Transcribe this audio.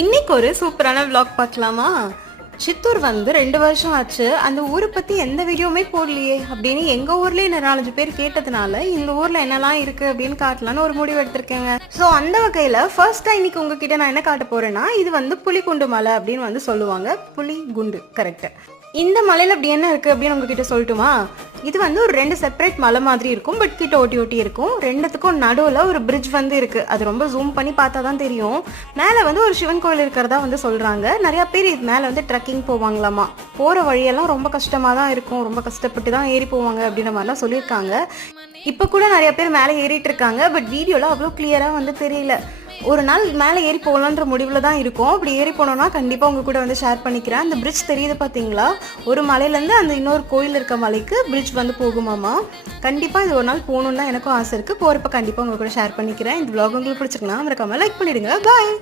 இன்னைக்கு ஒரு சூப்பரான vlog பார்க்கலாமா? சித்தூர் வந்து 2 வருஷம் ஆச்சு. அந்த ஊரை பத்தி எந்த வீடியோவுமே போடலையே அப்படின்னு எங்க ஊர்லயே 4-5 பேர் கேட்டதுனால இந்த ஊர்ல என்னெல்லாம் இருக்கு அப்படின்னு காட்டலான்னு ஒரு முடிவு எடுத்திருக்கேங்க. ஸோ அந்த வகையில ஃபர்ஸ்டா இன்னைக்கு உங்ககிட்ட நான் என்ன காட்ட போறேன்னா, இது வந்து புலிகுண்டு மலை அப்படின்னு வந்து சொல்லுவாங்க. புலிகுண்டு கரெக்ட். இந்த மலையில அப்படி என்ன இருக்கு அப்படின்னு உங்ககிட்ட சொல்லட்டுமா? இது வந்து ஒரு 2 செப்பரேட் மலை மாதிரி இருக்கும், பட் கிட்ட ஒட்டி ஒட்டி இருக்கும். ரெண்டுத்துக்கும் நடுவில் ஒரு பிரிட்ஜ் வந்து இருக்கு. அது ரொம்ப ஜூம் பண்ணி பார்த்தா தான் தெரியும். மேலே வந்து ஒரு சிவன் கோயில் இருக்கிறதா வந்து சொல்றாங்க. நிறைய பேர் இது மேலே வந்து ட்ரெக்கிங் போவாங்களாமா. போற வழியெல்லாம் ரொம்ப கஷ்டமா தான் இருக்கும், ரொம்ப கஷ்டப்பட்டு தான் ஏறி போவாங்க அப்படின்ற மாதிரிலாம் சொல்லியிருக்காங்க. இப்போ கூட நிறைய பேர் மேலே ஏறிட்டு இருக்காங்க, பட் வீடியோல அவ்வளோ கிளியரா வந்து தெரியல. ஒரு நாள் மேலே ஏறி போகலான்ற முடிவில் தான் இருக்கும். அப்படி ஏறி போனோம்னா கண்டிப்பாக உங்க கூட வந்து ஷேர் பண்ணிக்கிறேன். அந்த பிரிட்ஜ் தெரியுது பார்த்தீங்களா? ஒரு மலையிலேருந்து அந்த இன்னொரு கோயில் இருக்க மலைக்கு பிரிட்ஜ் வந்து போகுமாமா. கண்டிப்பாக இது ஒரு நாள் போகணுன்னு தான் எனக்கும் ஆசை இருக்குது. போகிறப்ப கண்டிப்பாக உங்க கூட ஷேர் பண்ணிக்கிறேன். இந்த vlog உங்களுக்கு பிடிச்சிருக்குன்னா மறக்காம லைக் பண்ணிடுங்க. பாய்.